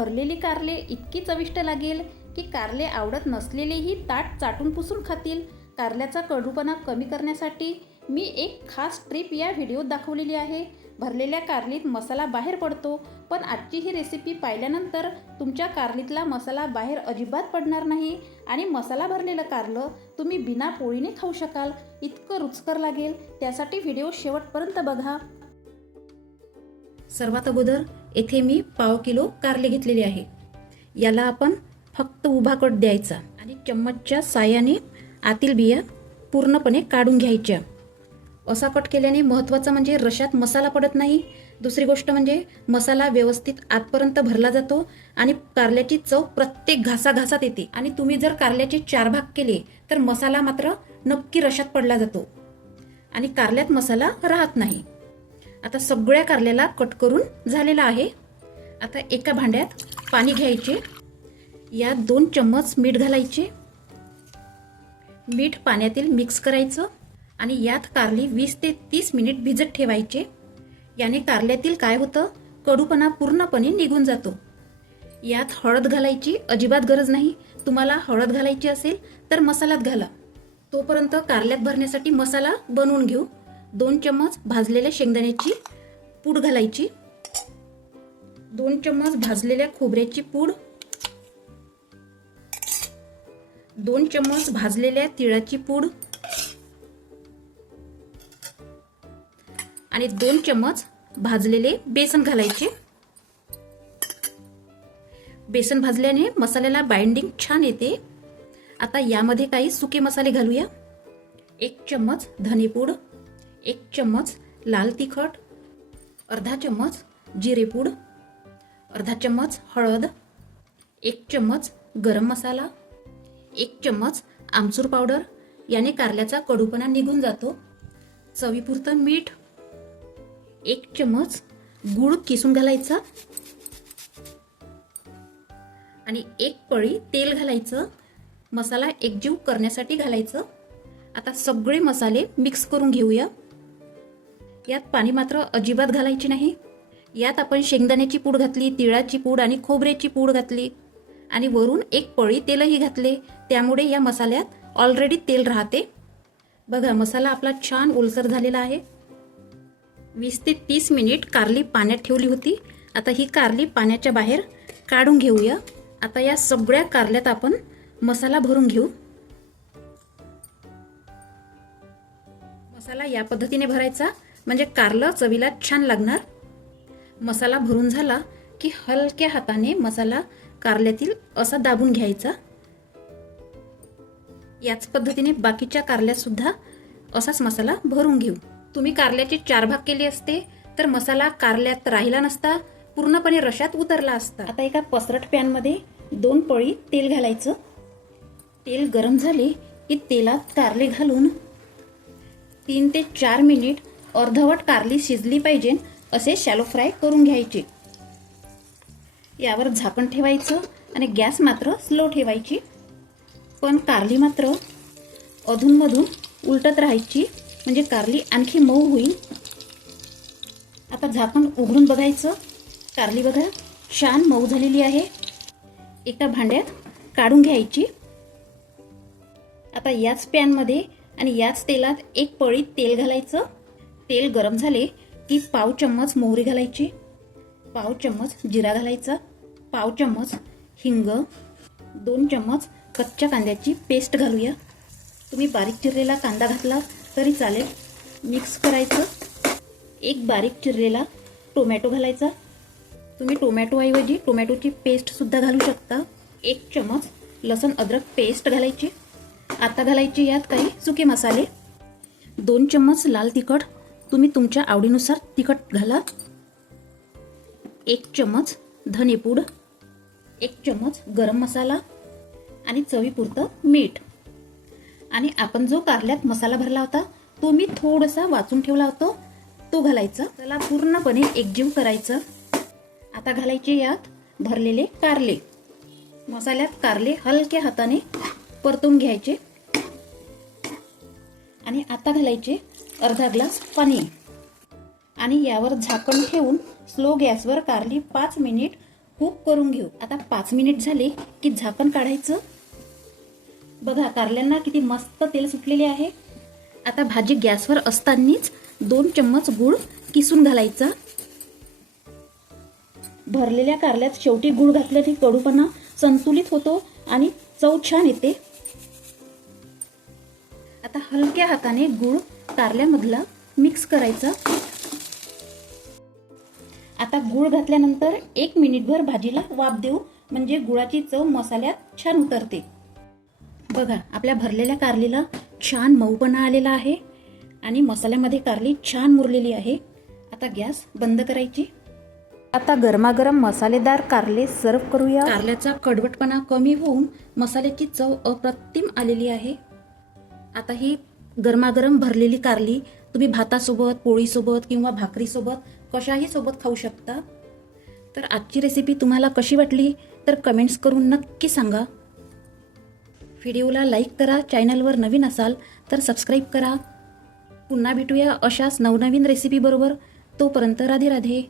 भरलेली कारले इतकी चविष्ट लागेल की कारले आवडत नसलेलेही ताट चाटून पुसून खातील. कारल्याचा कडूपणा कमी करण्यासाठी मी एक खास ट्रिप या व्हिडिओत दाखवलेली आहे. भरलेल्या कारलीत मसाला बाहेर पडतो, पण आजची ही रेसिपी पाहिल्यानंतर तुमच्या कारलीतला मसाला बाहेर अजिबात पडणार नाही आणि मसाला भरलेलं कारलं तुम्ही बिना पोळीने खाऊ शकाल. इतकं रुचकर लागेल. त्यासाठी व्हिडिओ शेवटपर्यंत बघा. सर्वात अगोदर येथे मी पाव किलो कारले घेतलेले आहे. याला आपण फक्त उभा कट द्यायचा आणि चम्मचच्या साहाय्याने आतील बिया पूर्णपणे काढून घ्यायच्या. असा कट केल्याने महत्त्वाचं म्हणजे रशात मसाला पडत नाही. दुसरी गोष्ट म्हणजे मसाला व्यवस्थित आतपर्यंत भरला जातो आणि कारल्याची चव प्रत्येक घासाघासात येते. आणि तुम्ही जर कारल्याचे 4 भाग केले तर मसाला मात्र नक्की रशात पडला जातो आणि कारल्यात मसाला राहत नाही. आता सगळ्या कारल्याला कट करून झालेला आहे. आता एका भांड्यात पाणी घ्यायचे. यात 2 चम्मच मीठ घालायचे. मीठ पाण्यातील मिक्स करायचं आणि यात कारली 20 ते 30 मिनिट भिजत ठेवायचे. याने कारल्यातील काय होतं, कडूपणा पूर्णपणे निघून जातो. यात हळद घालायची अजिबात गरज नाही. तुम्हाला हळद घालायची असेल तर मसाल्यात घाला. तोपर्यंत कारल्यात भरण्यासाठी मसाला बनवून घेऊ. 2 चम्मच भाजलेल्या शेंगदाण्याची पूड घालायची. 2 चम्मच भाजलेल्या खोबऱ्याची पूड. 2 चम्मच भाजलेल्या तिळाची पूड आणि 2 चम्मच भाजलेले बेसन घालायचे. बेसन भाजल्याने मसाल्याला बाइंडिंग छान येते. आता यामध्ये काही सुके मसाले घालूया. 1 चम्मच धनेपूड, 1 चम्मच लाल तिखट, अर्धा चम्मच जिरेपूड, अर्धा चम्मच हळद, 1 चम्मच गरम मसाला, 1 चम्मच आमचूर पावडर. याने कारल्याचा कडूपणा निघून जातो. चवीपुरतं मीठ, 1 चम्मच गूळ किसून घालायचा आणि 1 पळी तेल घालायचं. मसाला एकजीव करण्यासाठी घालायचं. आता सगळे मसाले मिक्स करून घेऊया. यात पाणी मात्र अजिबात घालायचे नाही. यात आपण शेंगदाण्याची पूड घातली, तिळाची पूड आणि खोबऱ्याची पूड घातली आणि वरून 1 पळी तेलही घातले. त्यामुळे या मसाल्यात ऑलरेडी तेल राहते. बघा, मसाला आपला छान ओलसर झालेला आहे. 20 ते 30 मिनिट कारली पाण्यात ठेवली होती. आता ही कारली पाण्याच्या बाहेर काढून घेऊया. आता या सगळ्या कारल्यात आपण मसाला भरून घेऊ. मसाला या पद्धतीने भरायचा म्हणजे कारलं चवीला छान लागणार. मसाला भरून झाला की हलक्या हाताने मसाला कारल्यातील असा दाबून घ्यायचा. याच पद्धतीने बाकीच्या कारल्यात सुद्धा असाच मसाला भरून घेऊ. तुम्ही कारल्याचे 4 भाग केले असते तर मसाला कारल्यात राहिला नसता, पूर्णपणे रशात उतरला असता. आता एका पसरट पॅनमध्ये 2 पळी तेल घालायचं. तेल गरम झाले की तेलात कारले घालून 3 ते 4 मिनिट अर्धवट कारली शिजली पाहिजे असे शॅलो फ्राय करून घ्यायचे. यावर झाकण ठेवायचं आणि गॅस मात्र स्लो ठेवायची. पण कारली मात्र अधूनमधून उलटत राहायची म्हणजे कारली आणखी मऊ होईल. आता झाकण उघडून बघायचं. कारली बघा छान मऊ झालेली आहे. एका भांड्यात काढून घ्यायची. आता याच पॅनमध्ये आणि याच तेलात 1 पळी तेल घालायचं. तेल गरम झाले की पाव चम्मच मोहरी घालायची, पाव चम्मच जिरा घालायचा, पाव चम्मच हिंग, 2 चम्मच कच्च्या कांद्याची पेस्ट घालूया. तुम्ही बारीक चिरलेला कांदा घातला तरी चालेल. मिक्स करायचं. 1 बारीक चिरलेला टोमॅटो घालायचा. तुम्ही टोमॅटोऐवजी टोमॅटोची पेस्ट सुद्धा घालू शकता. 1 चम्मच लसूण अद्रक पेस्ट घालायची. आता घालायचे यात काही सुके मसाले. 2 चम्मच लाल तिखट, तुम्ही तुमच्या आवडीनुसार तिखट घाला. 1 चम्मच धनेपूड, 1 चम्मच गरम मसाला आणि चवीपुरतं मीठ. आणि आपण जो कारल्यात मसाला भरला होता तो मी थोडासा वाचून ठेवला होता तो घालायचा. त्याला पूर्णपणे एकजीव करायचं. आता घालायचे यात भरलेले कारले. मसाल्यात कारले हलक्या हाताने परतून घ्यायचे आणि आता घालायचे अर्धा ग्लास पाणी आणि यावर झाकण ठेवून स्लो गॅसवर कारली 5 मिनिट कुक करून घेऊ. आता 5 मिनिट झाले की झाकण काढायचं. बघा कारल्यांना किती मस्त तेल सुटलेले आहे. आता भाजी गॅसवर असतानाच 2 चम्मच गूळ किसून घालायचा. भरलेल्या कारल्यात शेवटी गूळ घातल्याने कडूपणा संतुलित होतो आणि चव छान येते. आता हलक्या हाताने गूळ कारल्यामधला मिक्स करायचा. आता गूळ घातल्यानंतर 1 मिनिटभर भाजीला वाफ देऊ, म्हणजे गुळाची चव मसाल्यात छान उतरते. बघा आपल्या भरलेल्या कारलीला छान मऊपणा आलेला आहे आणि मसाल्यामध्ये कारली छान मुरलेली आहे. आता गॅस बंद करायची. आता गरमागरम मसालेदार कारले सर्व करूया. कारल्याचा कडवटपणा कमी होऊन मसाल्याची चव अप्रतिम आलेली आहे. आता ही गरमागरम भरलेली कारली तुम्ही भातासोबत, पोळीसोबत किंवा भाकरीसोबत कशाही सोबत खाऊ शकता. तर आजची रेसिपी तुम्हाला कशी वाटली तर कमेंट्स करून नक्की सांगा. व्हिडिओला लाईक करा. चॅनलवर नवीन असाल तर सबस्क्राईब करा. पुन्हा भेटूया अशाच नवनवीन रेसिपी बरोबर. तोपर्यंत राधे राधे.